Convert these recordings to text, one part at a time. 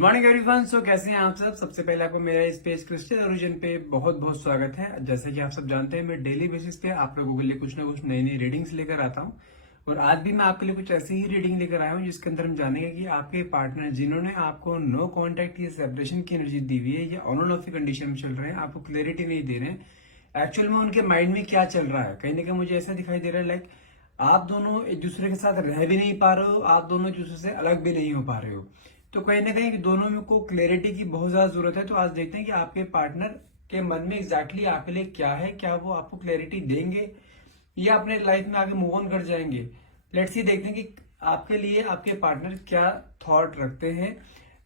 Morning everyone. सो कैसे हैं आप सब। सबसे पहले आपको मेरा इस पेज क्रिस्टल ओरिजिन पे बहुत बहुत स्वागत है। जैसे कि आप सब जानते हैं मैं डेली बेसिस पे आप लोगों के लिए कुछ ना कुछ नई नई रीडिंग्स लेकर आता हूं और आज भी मैं आपके लिए कुछ ऐसी ही रीडिंग लेकर आया हूं जिसके अंदर हम जानेंगे कि आपके पार्टनर जिन्होंने आपको नो कॉन्टेक्ट या सेपरेशन की एनर्जी दी हुई है या ऑन एंड ऑफ की कंडीशन में चल रहे हैं, आपको क्लैरिटी नहीं दे रहे हैं एक्चुअल में उनके माइंड में क्या चल रहा है। कहीं ना कहीं मुझे ऐसा दिखाई दे रहा है लाइक आप दोनों एक दूसरे के साथ रह भी नहीं पा रहे हो, आप दोनों एक दूसरे से अलग भी नहीं हो पा रहे हो। तो कहीं ना कहीं दोनों में को क्लैरिटी की बहुत ज्यादा जरूरत है। तो आज देखते हैं कि आपके पार्टनर के मन में एग्जैक्टली आपके लिए क्या है, क्या वो आपको क्लैरिटी देंगे या अपने लाइफ में आगे मूव ऑन कर जाएंगे। लेट्स सी देखते हैं कि आपके लिए आपके पार्टनर क्या थॉट रखते हैं।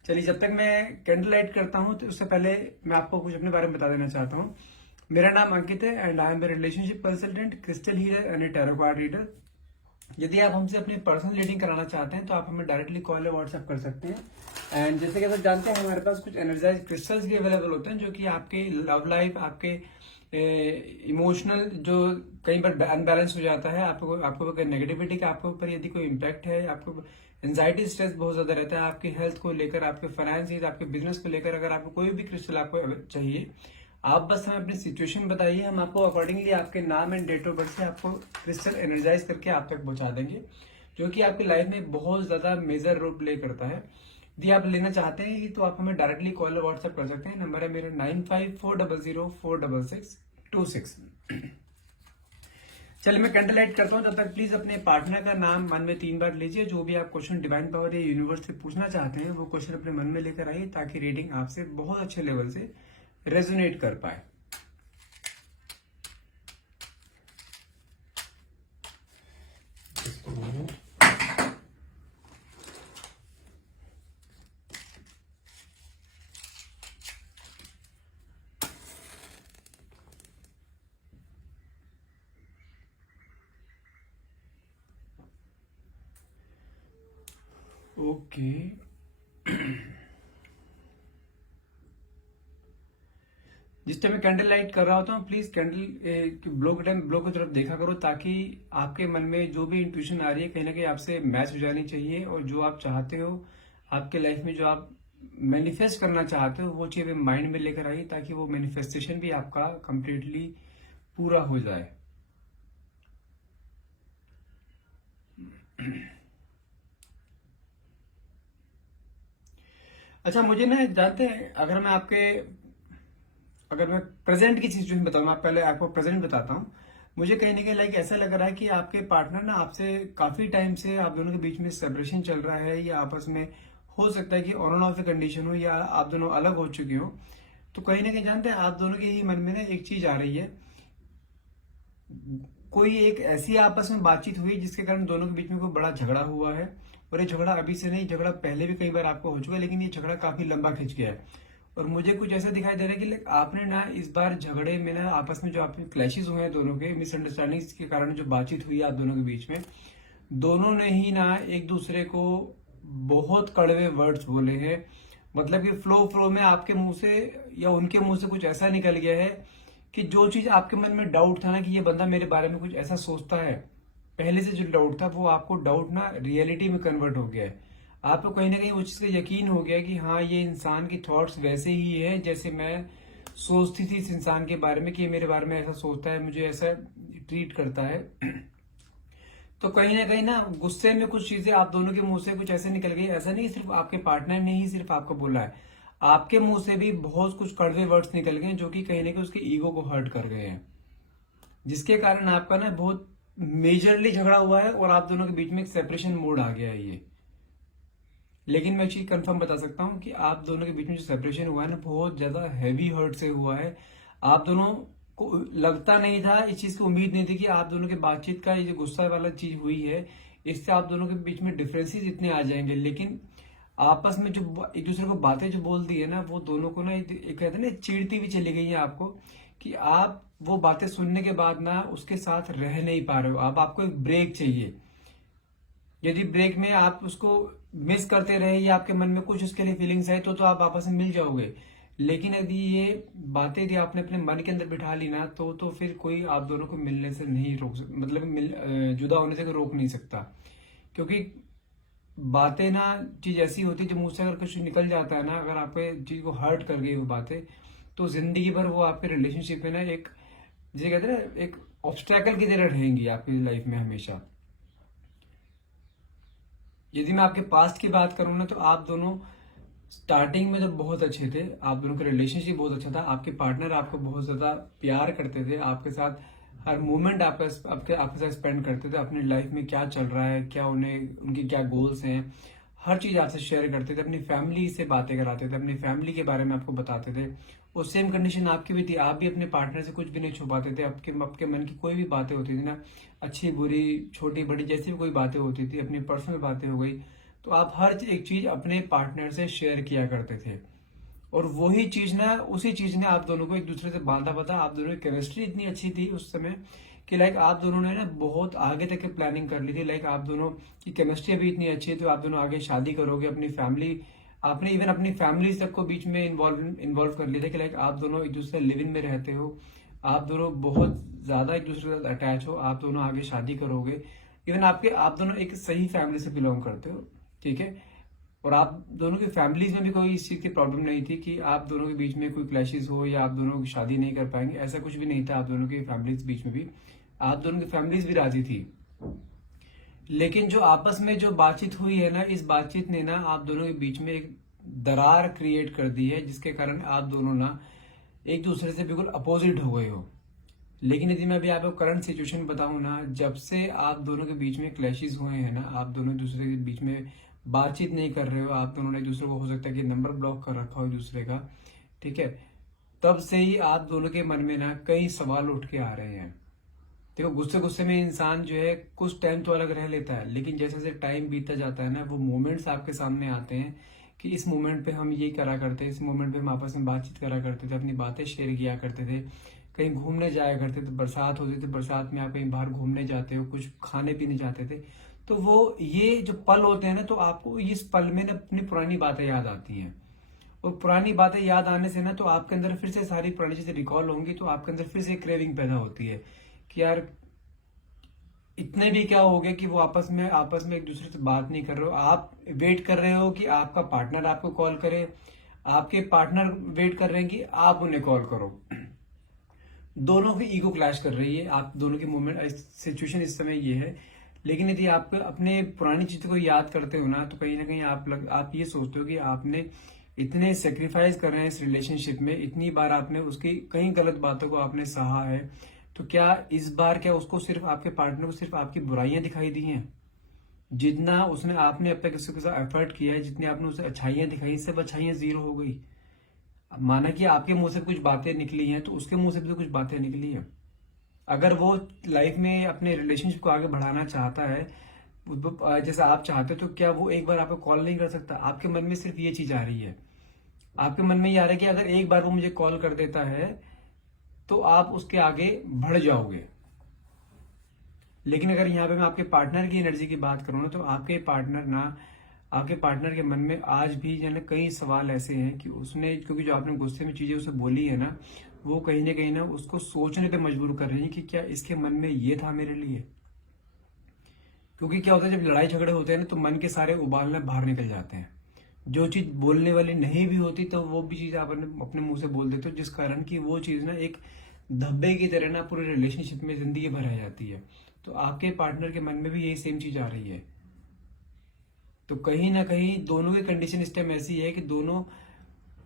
चलिए, जब तक मैं कैंडल लाइट करता हूं तो उससे पहले मैं आपको कुछ अपने बारे में बता देना चाहता हूं। मेरा नाम अंकित है and I am a relationship consultant, crystal healer and a tarot card reader. यदि आप हमसे अपनी पर्सनल रीडिंग कराना चाहते हैं तो आप हमें डायरेक्टली कॉल या व्हाट्सएप कर सकते हैं। एंड जैसे कि आप जानते हैं हमारे पास कुछ एनर्जाइज क्रिस्टल्स भी अवेलेबल होते हैं जो कि आपके लव लाइफ, आपके इमोशनल जो कई बार अनबैलेंस हो जाता है, आपको अगर नेगेटिविटी का आपके ऊपर यदि कोई इम्पैक्ट है, आपको एंजाइटी स्ट्रेस बहुत ज्यादा रहता है आपकी हेल्थ को लेकर, आपके फाइनेंस, आपके बिजनेस को लेकर, अगर आपको कोई भी क्रिस्टल आपको चाहिए आप बस हमें अपनी सिचुएशन बताइए, हम आपको अकॉर्डिंगली आपके नाम एंड डेट ऑफ बर्थ से आपको क्रिस्टल एनर्जाइज करके आप तक पहुंचा देंगे, जो कि आपकी लाइफ में बहुत ज्यादा मेजर रोल प्ले करता है। यदि आप लेना चाहते हैं तो आप हमें डायरेक्टली कॉल और व्हाट्सएप कर सकते हैं। नंबर है मेरा 9540046626। चलिए मैं कैंडल लाइट करता हूँ, तब तक प्लीज अपने पार्टनर का नाम मन में 3 बार लीजिए। जो भी आप क्वेश्चन डिवाइन पावर या यूनिवर्स से पूछना चाहते हैं वो क्वेश्चन अपने मन में लेकर आइए ताकि रीडिंग आपसे बहुत अच्छे लेवल से रेजोनेट कर पाए। ओके जिस टाइम मैं कैंडल लाइट कर रहा होता हूँ प्लीज कैंडल ब्लो की तरफ देखा करो ताकि आपके मन में जो भी इंट्यूशन आ रही है कहीं ना कहीं आपसे मैच हो जानी चाहिए और जो आप चाहते हो आपके लाइफ में, जो आप मैनिफेस्ट करना चाहते हो वो चीज माइंड में लेकर आइए ताकि वो मैनिफेस्टेशन भी आपका कंप्लीटली पूरा हो जाए। अच्छा, मुझे ना जानते हैं अगर मैं प्रेजेंट की सिचुएशन बताऊं, मैं पहले आपको प्रेजेंट बताता हूं। मुझे कहीं ना कहीं लाइक ऐसा लग रहा है कि आपके पार्टनर ना आपसे काफी टाइम से आप दोनों के बीच में सेपरेशन चल रहा है या आपस में हो सकता है कि ऑन एंड ऑफ कंडीशन हो या आप दोनों अलग हो चुके हो। तो कहीं ना कहीं जानते हैं आप दोनों के ही मन में ना एक चीज आ रही है, कोई एक ऐसी आपस में बातचीत हुई जिसके कारण दोनों के बीच में कोई बड़ा झगड़ा हुआ है। और ये झगड़ा अभी से नहीं, झगड़ा पहले भी कई बार आपको हो चुका है, लेकिन ये झगड़ा काफी लंबा खिंच गया है। और मुझे कुछ ऐसा दिखाई दे रहा है कि आपने ना इस बार झगड़े में ना आपस में जो आपके क्लैशेस हुए हैं, दोनों के मिसअंडरस्टैंडिंग्स के कारण जो बातचीत हुई है आप दोनों के बीच में, दोनों ने ही ना एक दूसरे को बहुत कड़वे वर्ड्स बोले हैं। मतलब कि फ्लो में आपके मुंह से या उनके मुंह से कुछ ऐसा निकल गया है कि जो चीज आपके मन में डाउट था ना कि ये बंदा मेरे बारे में कुछ ऐसा सोचता है, पहले से जो डाउट था वो आपको डाउट ना रियलिटी में कन्वर्ट हो गया है। आपको कहीं ना कहीं उस चीज का यकीन हो गया कि हाँ ये इंसान की थॉट्स वैसे ही है जैसे मैं सोचती थी इस इंसान के बारे में कि ये मेरे बारे में ऐसा सोचता है, मुझे ऐसा ट्रीट करता है। तो कहीं ना गुस्से में कुछ चीजें आप दोनों के मुंह से कुछ ऐसे निकल गई। ऐसा नहीं सिर्फ आपके पार्टनर ने ही सिर्फ आपको बोला है, आपके मुंह से भी बहुत कुछ कड़वे वर्ड्स निकल गए जो कि कहीं ना कहीं उसके ईगो को हर्ट कर गए हैं, जिसके कारण आपका ना बहुत मेजरली झगड़ा हुआ है और आप दोनों के बीच में एक सेपरेशन मोड आ गया है ये। लेकिन मैं चीज कंफर्म बता सकता हूं कि आप दोनों के बीच में जो सेपरेशन हुआ है ना बहुत ज्यादा हैवी हर्ट से हुआ है। आप दोनों को लगता नहीं था, इस चीज की उम्मीद नहीं थी कि आप दोनों के बातचीत का ये जो गुस्सा वाला चीज हुई है इससे आप दोनों के बीच में डिफरेंसेस इतने आ जाएंगे। लेकिन आपस में जो एक दूसरे को बातें जो बोल दी है ना वो दोनों को ना एक कहते हैं ना चिढ़ती भी चली गई है आपको कि आप वो बातें सुनने के बाद ना उसके साथ रह नहीं पा रहे हो। अब आपको एक ब्रेक चाहिए। यदि ब्रेक में आप उसको मिस करते रहे या आपके मन में कुछ उसके लिए फीलिंग्स है तो आप आपस में मिल जाओगे। लेकिन यदि ये बातें यदि आपने अपने मन के अंदर बिठा ली ना तो फिर कोई आप दोनों को मिलने से नहीं रोक सकता, मतलब जुदा होने से कोई रोक नहीं सकता। क्योंकि बातें ना चीज ऐसी होती है, जो मुंह से अगर कुछ निकल जाता है ना, अगर आपके चीज को हर्ट कर गई वो बातें, तो जिंदगी भर वो आपके रिलेशनशिप में ना एक, जिसे कहते हैं ना, एक ऑब्स्टैकल की तरह रहेंगी आपकी लाइफ में हमेशा। यदि मैं आपके पास्ट की बात करूं ना, तो आप दोनों स्टार्टिंग में तो बहुत अच्छे थे, आप दोनों का रिलेशनशिप बहुत अच्छा था, आपके पार्टनर आपको बहुत ज्यादा प्यार करते थे, आपके साथ हर मोमेंट आपके आपके साथ स्पेंड करते थे, अपनी लाइफ में क्या चल रहा है, क्या उन्हें उनके क्या गोल्स हैं, हर चीज आपसे शेयर करते थे, अपनी फैमिली से बातें कराते थे, अपनी फैमिली के बारे में आपको बताते थे। और सेम कंडीशन आपकी भी थी, आप भी अपने पार्टनर से कुछ भी नहीं छुपाते थे, आपके आपके मन की कोई भी बातें होती थी ना, अच्छी बुरी छोटी बड़ी जैसी भी कोई बातें होती थी, अपनी पर्सनल बातें हो गई, तो आप हर एक चीज अपने पार्टनर से शेयर किया करते थे। और वही चीज ना, उसी चीज ने आप दोनों को एक दूसरे से बांधा पता, आप दोनों की केमिस्ट्री इतनी अच्छी थी उस समय कि लाइक आप दोनों ने ना बहुत आगे तक की प्लानिंग कर ली थी। लाइक आप दोनों की केमिस्ट्री भी इतनी अच्छी है, तो आप दोनों आगे शादी करोगे, अपनी फैमिली, आपने इवन अपनी फैमिली तक को बीच में इन्वॉल्व कर लिया था कि लाइक आप दोनों एक दूसरे लिव इन में रहते हो, आप दोनों बहुत ज्यादा एक दूसरे के साथ अटैच हो, आप दोनों आगे शादी करोगे, इवन आप दोनों एक सही फैमिली से बिलोंग करते हो, ठीक है। और आप दोनों की फैमिलीज में भी कोई इस चीज की प्रॉब्लम नहीं थी कि आप दोनों के बीच में कोई क्लैशेस हो या आप दोनों की शादी नहीं कर पाएंगे, ऐसा कुछ भी नहीं था। आप दोनों की फैमिलीज बीच में भी, आप दोनों की फैमिलीज भी राजी थी। लेकिन जो आपस में जो बातचीत हुई है ना, इस बातचीत ने ना आप दोनों के बीच में एक दरार क्रिएट कर दी है, जिसके कारण आप दोनों ना एक दूसरे से बिल्कुल अपोजिट हो गए हो। लेकिन यदि मैं अभी आपको करंट सिचुएशन बताऊं ना, जब से आप दोनों के बीच में क्लैशेस हुए हैं ना, आप दोनों एक दूसरे के बीच में बातचीत नहीं कर रहे हो, आप दोनों ने एक दूसरे को, हो सकता है कि नंबर ब्लॉक कर रखा हो एक दूसरे का, ठीक है, तब से ही आप दोनों के मन में ना कई सवाल उठ के आ रहे हैं। देखो, गुस्से गुस्से में इंसान जो है कुछ टाइम तो अलग रह लेता है, लेकिन जैसे जैसे टाइम बीतता जाता है ना, वो मोमेंट्स आपके सामने आते हैं कि इस मोमेंट पे हम ये करा करते, इस मोमेंट पे हम आपस में बातचीत करा करते थे, अपनी बातें शेयर किया करते थे, कहीं घूमने जाया करते थे, बरसात होती थी, बरसात में आप कहीं बाहर घूमने जाते हो, कुछ खाने पीने जाते थे, तो वो ये जो पल होते हैं ना, तो आपको इस पल में ना अपनी पुरानी बातें याद आती हैं। और पुरानी बातें याद आने से ना, तो आपके अंदर फिर से सारी पुरानी चीजें रिकॉल होंगी, तो आपके अंदर फिर से क्रेविंग पैदा होती है कि यार इतने भी क्या हो गए कि वो आपस में एक दूसरे से बात नहीं कर रहे हो, आप वेट कर रहे हो कि आपका पार्टनर आपको कॉल करे, आपके पार्टनर वेट कर रहे हैं कि आप उन्हें कॉल करो। दोनों की ईगो क्लैश कर रही है, आप दोनों की मूवमेंट सिचुएशन इस समय ये है। लेकिन यदि आप अपने पुरानी चीजों को याद करते हो ना, तो कहीं ना कहीं आप ये सोचते हो कि आपने इतने सेक्रीफाइस कर रहे हैं इस रिलेशनशिप में, इतनी बार आपने उसकी कई गलत बातों को आपने सहा है, तो क्या इस बार क्या उसको सिर्फ आपके पार्टनर को सिर्फ आपकी बुराइयां दिखाई दी हैं? जितना उसने आपने अब तक उसके साथ एफर्ट किया है, जितनी आपने उसे अच्छाइयां दिखाई, सब अच्छाइयां जीरो हो गई। अब माना कि आपके मुंह से कुछ बातें निकली हैं, तो उसके मुंह से भी तो कुछ बातें निकली हैं। अगर वो लाइफ में अपने रिलेशनशिप को आगे बढ़ाना चाहता है, जैसा आप चाहते हो, तो क्या वो एक बार आपको कॉल नहीं कर सकता? आपके मन में सिर्फ ये चीज आ रही है, आपके मन में ये आ रहा है कि अगर एक बार वो मुझे कॉल कर देता है तो आप उसके आगे बढ़ जाओगे। लेकिन अगर यहाँ पे मैं आपके पार्टनर की एनर्जी की बात करूँ ना, तो आपके पार्टनर के मन में आज भी जो है ना कई सवाल ऐसे हैं कि उसने, क्योंकि जो आपने गुस्से में चीजें उसे बोली है ना, वो कहीं ना उसको सोचने पे मजबूर कर रही है कि क्या इसके मन में ये था मेरे लिए। क्योंकि क्या होता है, जब लड़ाई झगड़े होते हैं ना, तो मन के सारे उबालने बाहर निकल जाते हैं। जो चीज बोलने वाली नहीं भी होती, तो वो भी चीज आप अपने मुंह से बोल देते हो, जिस कारण की वो चीज ना एक धब्बे की तरह ना पूरे रिलेशनशिप में जिंदगी भर रह जाती है। तो आपके पार्टनर के मन में भी यही सेम चीज आ रही है। तो कहीं ना कहीं दोनों की कंडीशन इस टाइम ऐसी है कि दोनों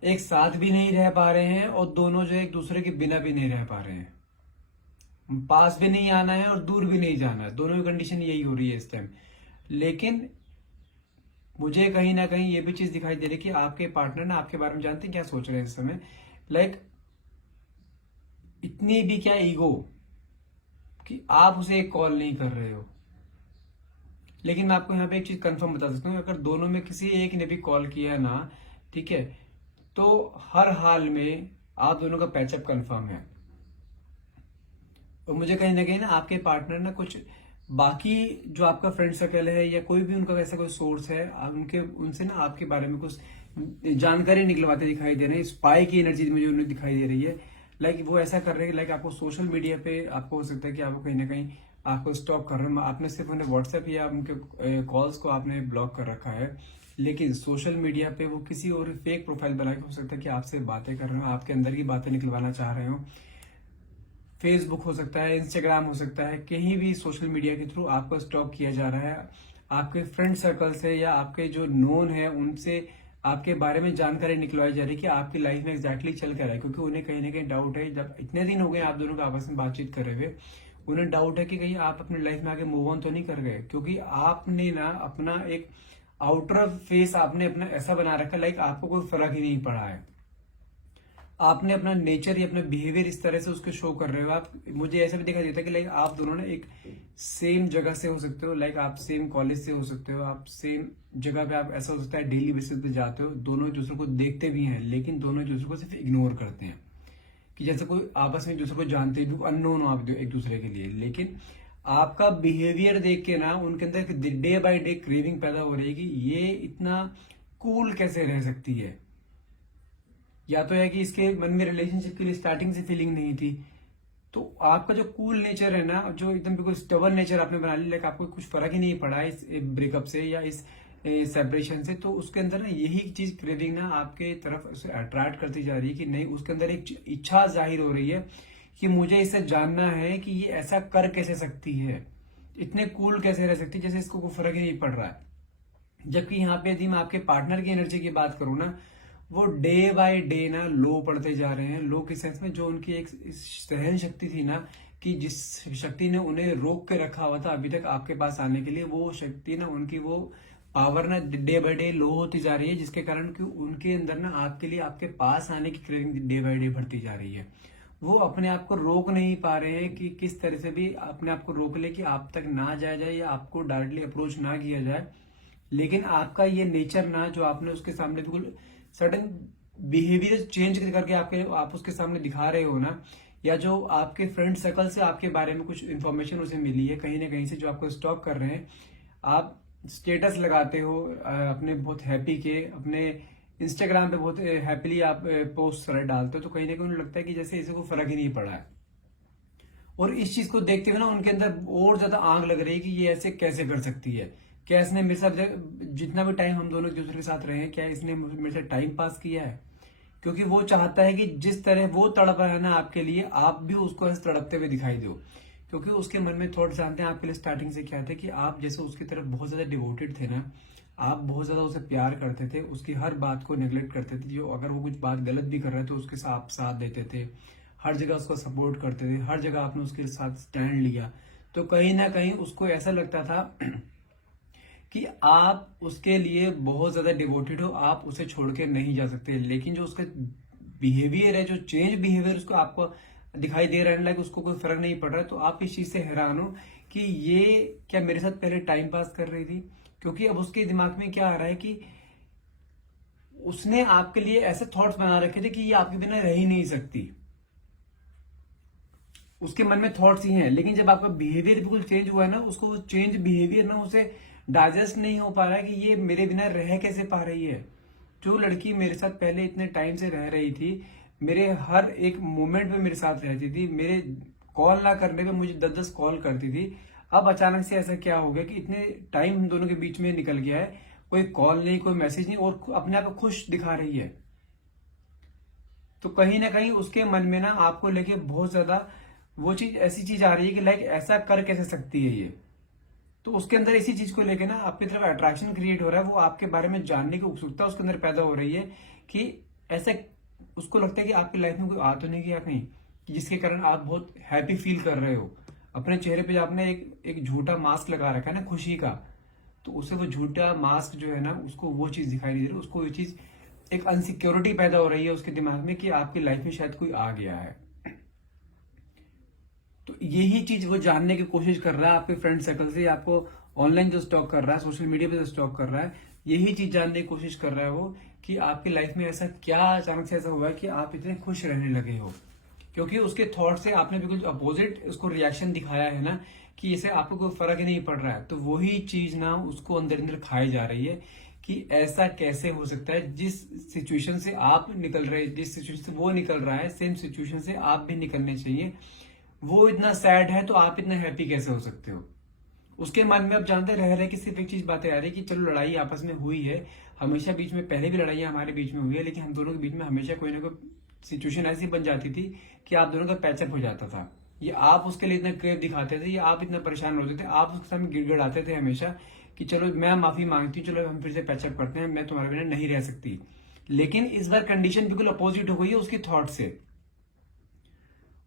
एक साथ भी नहीं रह पा रहे हैं, और दोनों जो एक दूसरे के बिना भी नहीं रह पा रहे हैं। पास भी नहीं आना है और दूर भी नहीं जाना है, दोनों की कंडीशन यही हो रही है इस टाइम। लेकिन मुझे कहीं ना कहीं ये भी चीज दिखाई दे रही है कि आपके पार्टनर ना आपके बारे में जानते हैं क्या सोच रहे हैं इस समय। लाइक इतनी भी क्या ईगो कि आप उसे एक कॉल नहीं कर रहे हो। लेकिन मैं आपको यहाँ पे एक चीज कंफर्म बता सकता हूँ, अगर दोनों में किसी एक ने भी कॉल किया ना, ठीक है, तो हर हाल में आप दोनों का पैचअप कंफर्म है। और मुझे कहीं ना आपके पार्टनर ना कुछ बाकी जो आपका फ्रेंड सर्कल है या कोई भी उनका ऐसा कोई सोर्स है, उनसे ना आपके बारे में कुछ जानकारी निकलवाते दिखाई दे रहे हैं। स्पाई की एनर्जी मुझे उन्हें दिखाई दे रही है। लाइक वो ऐसा कर रहे हैं, लाइक आपको सोशल मीडिया पे आपको हो सकता है कि आपको कहीं ना कहीं आपको स्टॉक कर रहे हैं, आपने सिर्फ उन्हें व्हाट्सएप या उनके कॉल्स को आपने ब्लॉक कर रखा है, लेकिन सोशल मीडिया पे वो किसी और फेक प्रोफाइल बना के हो सकता है कि आपसे बातें कर रहे हो, आपके अंदर की बातें निकलवाना चाह रहे हो। फेसबुक हो सकता है, इंस्टाग्राम हो सकता है, कहीं भी सोशल मीडिया के थ्रू आपको स्टॉक किया जा रहा है। आपके फ्रेंड सर्कल से या आपके जो नोन है उनसे आपके बारे में जानकारी निकलवाई जा रही है कि आपकी लाइफ में एग्जैक्टली चल क्या रहा है, क्योंकि उन्हें कहीं ना कहीं डाउट है। जब इतने दिन हो गए आप दोनों को आपस में बातचीत कर रहे हुए, उन्हें डाउट है कि कहीं आप अपनी लाइफ में आगे मूव ऑन तो नहीं कर गए, क्योंकि आपने ना अपना एक आउटर फेस आपने अपना ऐसा बना रखा, लाइक आपको कोई फर्क ही नहीं पड़ा है। आपने अपना नेचर या अपना बिहेवियर इस तरह से उसके शो कर रहे हो। आप, मुझे ऐसा भी दिखाई देता है कि लाइक आप दोनों ना एक सेम जगह से हो सकते हो, लाइक आप सेम कॉलेज से हो सकते हो, आप सेम जगह पे, आप ऐसा हो सकता है डेली बेसिस पे जाते हो, दोनों एक दूसरे को देखते भी हैं लेकिन दोनों एक दूसरे को सिर्फ इग्नोर करते हैं, कि जैसे कोई आपस में एक दूसरे को जानते भी, अननोन हो आप एक दूसरे के लिए। लेकिन आपका बिहेवियर देख के ना उनके अंदर डे बाय डे क्रेविंग पैदा हो रही है कि ये इतना कूल कैसे रह सकती है। या तो है कि इसके मन में रिलेशनशिप के लिए स्टार्टिंग से फीलिंग नहीं थी, तो आपका जो कूल नेचर है ना, जो एकदम बिल्कुल स्टबर्न नेचर आपने बना लिया, लाइक आपको कुछ फर्क ही नहीं पड़ा इस ब्रेकअप से या इस सेपरेशन से, तो उसके अंदर ना यही चीज क्रेविंग ना आपके तरफ उसे अट्रैक्ट करती जा रही है कि नहीं, उसके अंदर एक इच्छा जाहिर हो रही है कि मुझे इसे जानना है कि ये ऐसा कर कैसे सकती है, इतने कूल कैसे रह सकती है, जैसे इसको कोई फर्क ही नहीं पड़ रहा है। जबकि यहाँ पे यदि मैं आपके पार्टनर की एनर्जी की बात करूं ना, वो डे बाय डे ना लो पड़ते जा रहे हैं। लो के सेंस में जो उनकी एक सहन शक्ति थी ना, कि जिस शक्ति ने उन्हें रोक के रखा हुआ था अभी तक आपके पास आने के लिए, वो शक्ति ना, उनकी वो पावर ना डे बाय डे लो होती जा रही है, जिसके कारण कि उनके अंदर ना आपके लिए आपके पास आने की क्रेविंग डे बाय डे बढ़ती जा रही है। वो अपने आप को रोक नहीं पा रहे हैं कि किस तरह से भी अपने आप को रोक ले कि आप तक ना जाया जाए या आपको डायरेक्टली अप्रोच ना किया जाए। लेकिन आपका ये नेचर ना, जो आपने उसके सामने बिल्कुल सडन बिहेवियर चेंज करके आप उसके सामने दिखा रहे हो ना, या जो आपके फ्रेंड सर्कल से आपके बारे में कुछ इन्फॉर्मेशन उसे मिली है कहीं ना कहीं से, जो आपको स्टॉक कर रहे हैं, आप स्टेटस लगाते हो अपने बहुत हैप्पी के, अपने इंस्टाग्राम पे बहुत हैप्पीली आप पोस्ट डालते हो, तो कहीं ना कहीं उन्हें लगता है कि जैसे इसे कोई फर्क ही नहीं पड़ा है। और इस चीज को देखते हुए ना उनके अंदर और ज्यादा आग लग रही है कि ये ऐसे कैसे कर सकती है, क्या इसने मेरे साथ जितना भी टाइम हम दोनों एक दूसरे के साथ रहे हैं, क्या इसने मेरे साथ टाइम पास किया है। क्योंकि वो चाहता है कि जिस तरह वो तड़प रहा है ना आपके लिए, आप भी उसको ऐसे तड़पते हुए दिखाई दो। क्योंकि उसके मन में थॉट जानते हैं आपके लिए स्टार्टिंग से क्या थे, कि आप जैसे उसकी तरफ बहुत ज्यादा डिवोटेड थे ना, आप बहुत ज्यादा उसे प्यार करते थे, उसकी हर बात को नेग्लेक्ट करते थे, जो अगर वो कुछ बात गलत भी कर रहे थे तो उसके साथ आप साथ देते थे, हर जगह उसको सपोर्ट करते थे, हर जगह आपने उसके साथ स्टैंड लिया। तो कहीं ना कहीं उसको ऐसा लगता था कि आप उसके लिए बहुत ज्यादा डिवोटेड हो, आप उसे छोड़ के नहीं जा सकते। लेकिन जो उसका बिहेवियर है, जो चेंज बिहेवियर उसको आपको दिखाई दे रहा है, लाइक उसको कोई फर्क नहीं पड़ रहा है, तो आप इस चीज से हैरान हो कि ये क्या मेरे साथ पहले टाइम पास कर रही थी। क्योंकि अब उसके दिमाग में क्या आ रहा है कि उसने आपके लिए ऐसे थॉट्स बना रखे थे कि ये आपके बिना रह ही नहीं सकती, उसके मन में थॉट्स ही हैं। लेकिन जब आपका बिहेवियर बिल्कुल चेंज हुआ है ना, उसको चेंज बिहेवियर ना उसे डाइजेस्ट नहीं हो पा रहा है कि ये मेरे बिना रह कैसे पा रही है। जो लड़की मेरे साथ पहले इतने टाइम से रह रही थी, मेरे हर एक मोमेंट पे मेरे साथ रहती थी, मेरे कॉल ना करने पे मुझे 10-10 कॉल करती थी, अब अचानक से ऐसा क्या हो गया कि इतने टाइम हम दोनों के बीच में निकल गया है, कोई कॉल नहीं, कोई मैसेज नहीं, और अपने आप को खुश दिखा रही है। तो कहीं ना कहीं उसके मन में ना आपको लेके बहुत ज्यादा वो चीज, ऐसी चीज आ रही है कि लाइक ऐसा कर कैसे सकती है ये। तो उसके अंदर इसी चीज को लेके ना आपकी तरफ अट्रैक्शन क्रिएट हो रहा है, वो आपके बारे में जानने की उत्सुकता उसके अंदर पैदा हो रही है कि ऐसे उसको लगता है कि आपकी लाइफ में कोई आ तो नहीं गया कहीं, जिसके कारण आप बहुत हैप्पी फील कर रहे हो। अपने चेहरे पे आपने एक झूठा मास्क लगा रखा है ना खुशी का, तो उसे वो झूठा मास्क जो है ना, उसको वो चीज दिखाई नहीं दे रही, उसको वो चीज एक अनसिक्योरिटी पैदा हो रही है उसके दिमाग में कि आपकी लाइफ में शायद कोई आ गया है। तो यही चीज वो जानने की कोशिश कर रहा है आपके फ्रेंड सर्कल से, आपको ऑनलाइन जो स्टॉक कर रहा है, सोशल मीडिया पे जो स्टॉक कर रहा है, यही चीज जानने की कोशिश कर रहा है वो, कि आपकी लाइफ में ऐसा क्या अचानक से ऐसा हुआ है कि आप इतने खुश रहने लगे हो। क्योंकि उसके थॉट से आपने बिल्कुल अपोजिट उसको रिएक्शन दिखाया है ना, कि इसे आपको कोई फर्क ही नहीं पड़ रहा है, तो वही चीज ना उसको अंदर अंदर खाई जा रही है कि ऐसा कैसे हो सकता है। जिस सिचुएशन से आप निकल रहे, जिस सिचुएशन से वो निकल रहा है, सेम सिचुएशन से आप भी निकलने चाहिए। वो इतना सैड है तो आप इतना हैप्पी कैसे हो सकते हो। उसके मन में अब जानते रह रहे कि सिर्फ एक चीज बातें आ रही कि चलो लड़ाई आपस में हुई है, हमेशा बीच में पहले भी लड़ाइयां हमारे बीच में हुई है, लेकिन हम दोनों के बीच में हमेशा कोई ना कोई सिचुएशन ऐसी बन जाती थी कि आप दोनों का पैचअप हो जाता था। ये आप उसके लिए इतना क्रेव दिखाते थे, या आप इतना परेशान होते थे, आप उसके सामने गिड़गिड़ाते थे हमेशा कि चलो मैं माफी मांगती हूँ, चलो हम फिर से पैचअप करते हैं, मैं तुम्हारे बिना नहीं रह सकती। लेकिन इस बार कंडीशन बिल्कुल अपोजिट हो गई है उसकी थॉट से।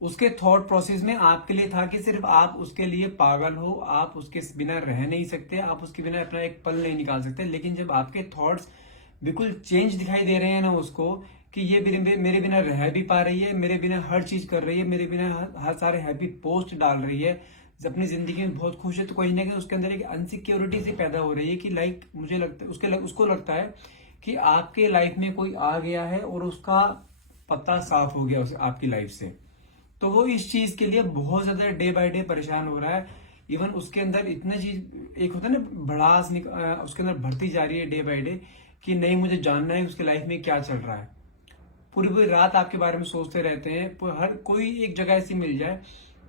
उसके थॉट प्रोसेस में आपके लिए था कि सिर्फ आप उसके लिए पागल हो, आप उसके बिना रह नहीं सकते, आप उसके बिना अपना एक पल नहीं निकाल सकते। लेकिन जब आपके थॉट्स बिल्कुल चेंज दिखाई दे रहे हैं ना उसको, कि ये मेरे बिना रह भी पा रही है, मेरे बिना हर चीज कर रही है, मेरे बिना हर सारे हैप्पी पोस्ट डाल रही है, अपनी जिंदगी में बहुत खुश है, तो कहीं ना कहीं उसके अंदर एक अनसिक्योरिटी सी पैदा हो रही है कि लाइक मुझे लगता है उसको लगता है कि आपके लाइफ में कोई आ गया है और उसका पत्ता साफ हो गया उसे आपकी लाइफ से। तो वो इस चीज के लिए बहुत ज्यादा डे बाय डे परेशान हो रहा है। इवन उसके अंदर इतना चीज एक होता है ना भड़ास उसके अंदर बढ़ती जा रही है डे बाय डे, कि नहीं मुझे जानना है उसकी लाइफ में क्या चल रहा है। पूरी पूरी रात आपके बारे में सोचते रहते हैं, हर कोई एक जगह ऐसी मिल जाए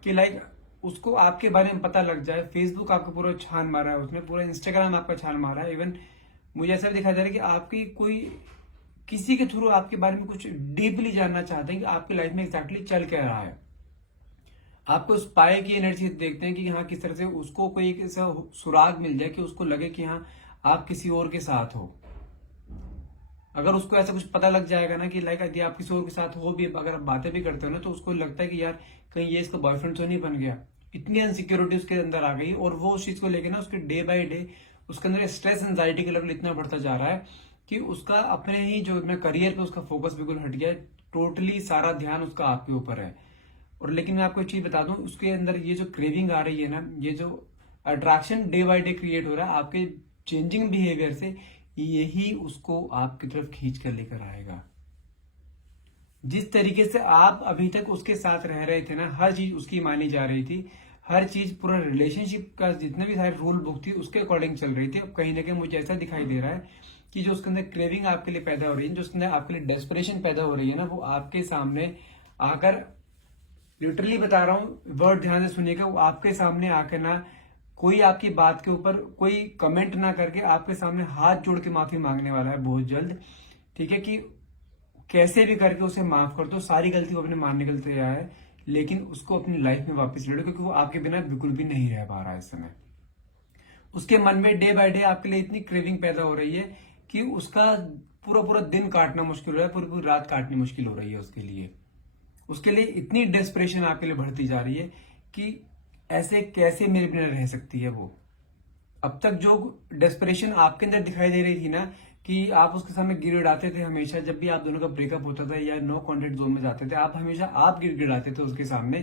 कि लाइक उसको आपके बारे में पता लग जाए। फेसबुक आपका पूरा छान मारा है उसने, पूरा इंस्टाग्राम आपका छान मारा है। इवन मुझे ऐसा भी दिखाई दे रहा है कि आपकी कोई किसी के थ्रू आपके बारे में कुछ डीपली जानना चाहते हैं कि आपकी लाइफ में एग्जैक्टली चल क्या रहा है। आपको स्पाई की एनर्जी देखते हैं कि हाँ किस तरह से उसको कोई एक ऐसा सुराग मिल जाए कि उसको लगे कि हाँ आप किसी और के साथ हो। अगर उसको ऐसा कुछ पता लग जाएगा ना कि लाइक यदि आप किसी और के साथ हो भी, अगर आप बातें भी करते हो ना, तो उसको लगता है कि यार कहीं ये इसका बॉयफ्रेंड तो नहीं बन गया। इतनी अनसिक्योरिटी उसके अंदर आ गई, और वो उस चीज को लेकर ना उसके डे बाय डे उसके अंदर स्ट्रेस एंजाइटी का लेवल इतना बढ़ता जा रहा है कि उसका अपने ही जो अपने करियर पे उसका फोकस बिल्कुल हट गया है। टोटली सारा ध्यान उसका आपके ऊपर है। और लेकिन मैं आपको एक चीज बता दूं, उसके अंदर ये जो क्रेविंग आ रही है ना, ये जो attraction day by day create हो रहा है आपके चेंजिंग बिहेवियर से, यही उसको आपकी तरफ खींच कर लेकर आएगा। जिस तरीके से आप अभी तक उसके साथ रह रहे थे ना, हर चीज उसकी मानी जा रही थी, हर चीज पूरा रिलेशनशिप का जितने भी सारे रूल बुक थी उसके अकॉर्डिंग चल रही थी। अब कहीं ना कहीं मुझे ऐसा दिखाई दे रहा है कि जो उसके अंदर क्रेविंग आपके लिए पैदा हो रही है, जो उसके अंदर आपके लिए डेस्परेशन पैदा हो रही है ना, वो आपके सामने आकर, लिटरली बता रहा हूं, वर्ड ध्यान से सुनिएगा, वो आपके सामने आकर ना कोई आपकी बात के ऊपर कोई कमेंट ना करके आपके सामने हाथ जोड़ के माफी मांगने वाला है बहुत जल्द। ठीक है कि कैसे भी करके उसे माफ कर दो, सारी गलती वो अपने मानने के लिए तैयार है, लेकिन उसको अपनी लाइफ में वापस ले लो, क्योंकि वो आपके बिना बिल्कुल भी नहीं रह पा रहा है इस समय। उसके मन में डे बाय डे आपके लिए इतनी क्रेविंग पैदा हो रही है कि उसका पूरा पूरा दिन काटना मुश्किल हो रहा है, पूरी पूरी रात काटनी मुश्किल हो रही है उसके लिए। उसके लिए इतनी डेस्परेशन आपके लिए बढ़ती जा रही है कि ऐसे कैसे मेरे बिना रह सकती है वो। अब तक जो डेस्परेशन आपके अंदर दिखाई दे रही थी ना, कि आप उसके सामने गिड़गिड़ाते थे हमेशा, जब भी आप दोनों का ब्रेकअप होता था या नो कॉन्टेक्ट जोन में जाते थे, आप हमेशा आप गिड़गिड़ाते थे उसके सामने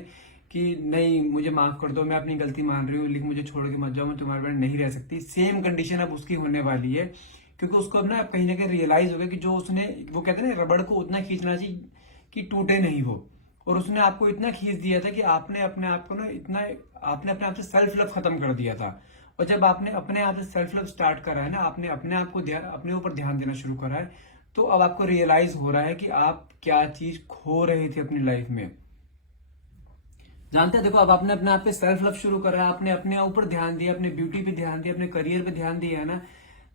कि नहीं मुझे माफ कर दो, मैं अपनी गलती मान रही हूँ, लेकिन मुझे छोड़ के मत जाओ, मैं तुम्हारे बिना नहीं रह सकती। सेम कंडीशन अब उसकी होने वाली है, क्योंकि उसको अब ना कहीं रियलाइज हो गया कि जो उसने, वो कहते हैं ना रबड़ को उतना खींचना चाहिए कि टूटे नहीं वो, और उसने आपको इतना खींच दिया था कि आपने अपने आप को ना इतना, आपने अपने आप से सेल्फ लव खत्म कर दिया था। और जब आपने अपने आप से सेल्फ लव स्टार्ट करा है ना, आपने अपने आप को अपने ऊपर ध्यान देना शुरू करा है, तो अब आपको रियलाइज हो रहा है कि आप क्या चीज खो रहे थे अपनी लाइफ में। जानते हैं, देखो अब आपने अपने आप पे सेल्फ लव शुरू करा है, आपने अपने ऊपर ध्यान दिया, अपने ब्यूटी पे ध्यान दिया, अपने करियर पे ध्यान दिया है ना,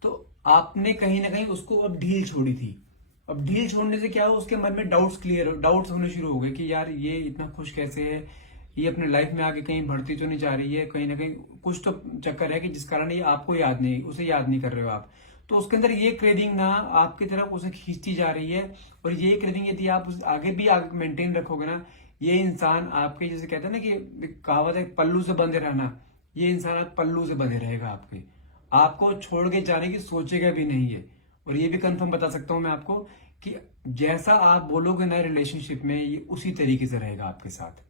तो आपने कहीं ना कहीं उसको अब ढील छोड़ी थी। अब ढील छोड़ने से क्या हो, उसके मन में डाउट्स होने शुरू हो गए कि यार ये इतना खुश कैसे है, ये अपने लाइफ में आगे कहीं बढ़ती तो नहीं जा रही है, कहीं ना कहीं कुछ तो चक्कर है कि जिस कारण ये आपको याद नहीं, उसे याद नहीं कर रहे हो आप। तो उसके अंदर ये क्रेविंग ना आपकी तरफ उसे खींचती जा रही है, और ये क्रेविंग यदि आप आगे भी आगे मेंटेन रखोगे ना, ये इंसान आपके, जैसे कहते हैं ना कि कहावत है पल्लू से बंधे रहना, ये इंसान आप पल्लू से बंधे रहेगा आपके, आपको छोड़ के जाने की सोचेगा भी नहीं है। और ये भी कंफर्म बता सकता हूं मैं आपको कि जैसा आप बोलोगे ना रिलेशनशिप में, ये उसी तरीके से रहेगा आपके साथ।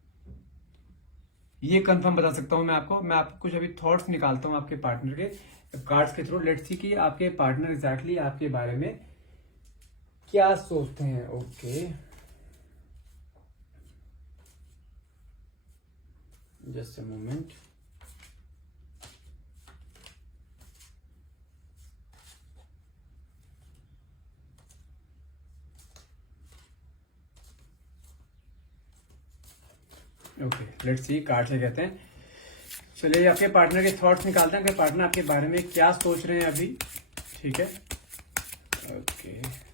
ये कंफर्म बता सकता हूं मैं आपको कुछ अभी थॉट्स निकालता हूं आपके पार्टनर के कार्ड्स के थ्रू। लेट्स सी कि आपके पार्टनर एग्जैक्टली आपके बारे में क्या सोचते हैं। Okay, just a moment. Okay, let's see card से कहते हैं। चलिए आपके पार्टनर के थॉट्स निकालते हैं कि पार्टनर आपके बारे में क्या सोच रहे हैं अभी। ठीक है, ओके।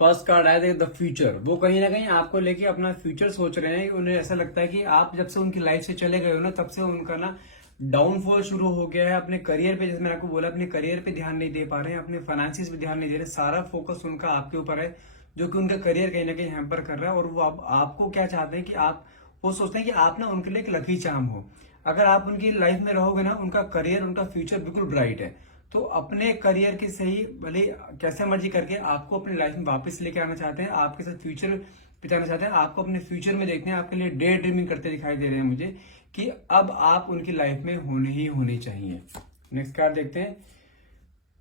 फर्स्ट कार्ड आया द फ्यूचर। वो कहीं ना कहीं आपको लेके अपना फ्यूचर सोच रहे हैं। उन्हें ऐसा लगता है कि आप जब से उनकी लाइफ से चले गए हो ना, तब से उनका ना डाउनफॉल शुरू हो गया है। अपने करियर पे, जैसे मैंने आपको बोला, अपने करियर पे ध्यान नहीं दे पा रहे हैं, अपने फाइनेंसिस पे ध्यान नहीं दे रहे। सारा फोकस उनका आपके ऊपर है, जो कि उनका करियर कहीं ना कहीं हैम्पर कर रहा है। और वो आपको क्या चाहते हैं कि आप, वो सोचते हैं कि आप ना उनके लिए एक लकी चार्म हो। अगर आप उनकी लाइफ में रहोगे ना, उनका करियर, उनका फ्यूचर बिल्कुल ब्राइट है। तो अपने करियर के सही भले कैसे मर्जी करके आपको अपनी लाइफ में वापस लेके आना चाहते हैं, आपके साथ फ्यूचर बिताना चाहते हैं, आपको अपने फ्यूचर में देखते हैं, आपके लिए डे ड्रीमिंग करते दिखाई दे रहे हैं मुझे, कि अब आप उनकी लाइफ में होने चाहिए। नेक्स्ट कार्ड देखते हैं,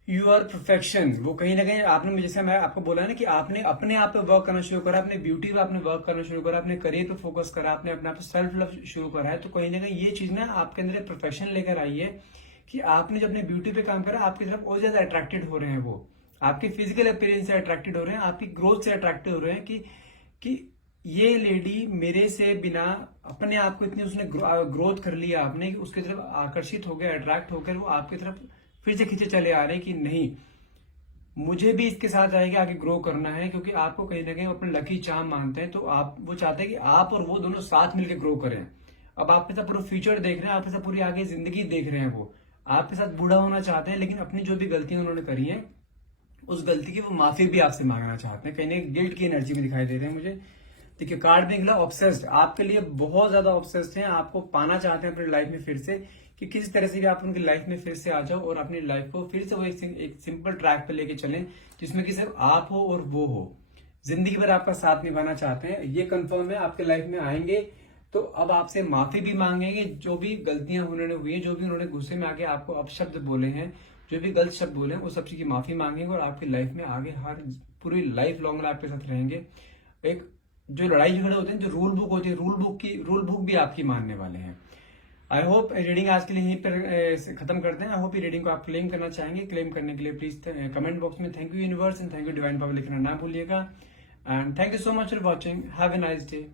यू आर परफेक्शन। वो कहीं ना कहीं आपने मुझे, जैसे मैं आपको बोला ना कि आपने अपने आप पे वर्क करना शुरू करा, अपने ब्यूटी पे आपने वर्क करना शुरू करा, अपने करियर पे फोकस करा, आपने अपने आप पे सेल्फ लव शुरू करा है। तो कहीं ना कहीं ये चीज ना आपके अंदर परफेक्शन लेकर आई है कि आपने जब अपने ब्यूटी पे काम करा, आपकी तरफ और ज्यादा अट्रैक्टेड हो रहे हैं। वो आपकी फिजिकल अपीयरेंस से अट्रैक्टेड हो रहे हैं, आपकी ग्रोथ से अट्रैक्टेड हो रहे हैं कि ये लेडी मेरे से बिना अपने आप को इतनी उसने ग्रोथ कर लिया आपने, कि उसकी तरफ आकर्षित हो गए, अट्रैक्ट होकर वो आपकी तरफ फिर से खींचे चले आ रहे हैं कि नहीं, मुझे भी इसके साथ आगे ग्रो करना है। क्योंकि आपको कहीं ना कहीं अपने लकी चार्म मानते हैं, तो आप, वो चाहते हैं कि आप और वो दोनों साथ मिलकर ग्रो करें। अब आपके साथ पूरा फ्यूचर देख रहे हैं, आपके साथ पूरी आगे जिंदगी देख रहे हैं। वो आपके साथ बूढ़ा होना चाहते हैं, लेकिन अपनी जो भी गलतियां उन्होंने करी हैं, उस गलती की वो माफी भी आपसे मांगना चाहते हैं। कहीं ना गिल्ट की एनर्जी में दिखाई दे रहे हैं मुझे। देखिए कार्ड में निकला ऑब्सेस्ड। आपके लिए बहुत ज्यादा ऑब्सेस्ड हैं, आपको पाना चाहते हैं अपनी लाइफ में फिर से, कि किसी तरह से भी आप उनकी लाइफ में फिर से आ जाओ और अपनी लाइफ को फिर से वो एक सिंपल ट्रैक पे लेके चलें, जिसमें कि सिर्फ आप हो और वो हो। जिंदगी भर आपका साथ निभाना चाहते हैं, ये कंफर्म है। आपके लाइफ में आएंगे तो अब आपसे माफी भी मांगेंगे, जो भी गलतियां उन्होंने हुई है, जो भी उन्होंने गुस्से में आके आपको अपशब्द बोले हैं, जो भी गलत शब्द बोले हैं, उस सब चीज की माफी मांगेंगे और आपकी लाइफ में आगे हर पूरी लाइफ लॉन्ग आपके साथ रहेंगे। एक जो लड़ाई झगड़े होते हैं, जो रूल बुक होती है, रूल बुक भी आपकी मानने वाले हैं। आई होप रीडिंग आज के लिए यहीं पर खत्म करते हैं। आई होप ये रीडिंग को आप क्लेम करना चाहेंगे। क्लेम करने के लिए प्लीज कमेंट बॉक्स में thank you universe and thank you divine power लिखना ना भूलिएगा। And thank you so much for watching. Have a nice day.